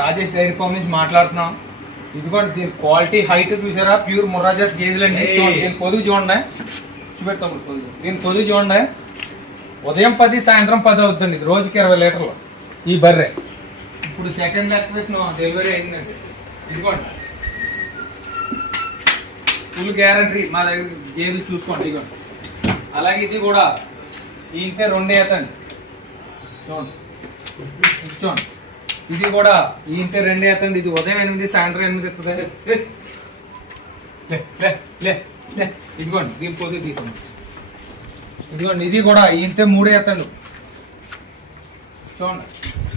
Rajesh dairy farm నుంచి మాట్లాడుతున్నాం. ఇదిగోండి దీని క్వాలిటీ హైట్ చూసారా, ప్యూర్ ముర్రాజాస్ గేదెలండి. దీని పొదుగు చూడండి, చూపెడతాం పొదుగు. దీని పొదుగు చూడండి, ఉదయం 10 సాయంత్రం 10 అవుతుందండి. ఇది రోజుకి 20 లీటర్లు ఈ బర్రె. ఇప్పుడు సెకండ్ లాక్టేషన్ డెలివరీ అయిందండి. ఇదిగోండి ఫుల్ గ్యారంటీ మా దగ్గర గేదెలు చూసుకోండి. ఇదిగోండి అలాగే ఇది కూడా ఇంతే 2 ఈతండి చూడండి. చూడండి ఇది కూడా ఇంతే 2 ఈతండి. ఇది ఉదయం 8 సాయంత్రం 8 ఎత్తుంది. ఇదిగోండి దీని పొద్దు తీసుకోండి. ఇదిగోండి ఇది కూడా ఇంతే 3 ఈతండి. చూడండి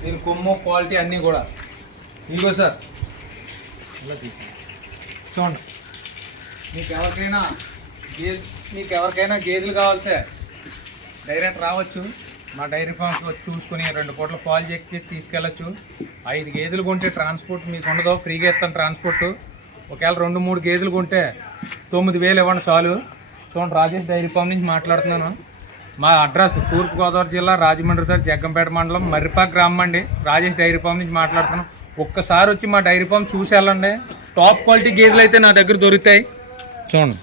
దీని కొమ్ము క్వాలిటీ అన్నీ కూడా. ఇదిగో సార్ చూడండి. మీకు ఎవరికైనా గేదెలు కావాల్సే డైరెక్ట్ రావచ్చు మా డైరీ ఫామ్కి వచ్చి చూసుకుని 2 పూటలు పాలు చెక్కి తీసుకెళ్ళచ్చు. 5 గేదెలు కొంటే ట్రాన్స్పోర్ట్ మీకు ఉండదు, ఫ్రీగా ఇస్తాను ట్రాన్స్పోర్ట్. ఒకవేళ 2-3 గేదెలు కొంటే 9,000 ఇవ్వండి చాలు. చూడండి రాజేష్ డైరీ ఫామ్ నుంచి మాట్లాడుతున్నాను. మా అడ్రస్ తూర్పుగోదావరి జిల్లా రాజమండ్రి దగ్గర జగ్గంపేట మండలం మర్రిపాక్ గ్రామం అండి. రాజేష్ డైరీ ఫామ్ నుంచి మాట్లాడుతున్నాం. ఒక్కసారి వచ్చి మా డైరీ ఫామ్ చూసి వెళ్ళండి. టాప్ క్వాలిటీ గేదెలు అయితే నా దగ్గర దొరుకుతాయి. చూడండి.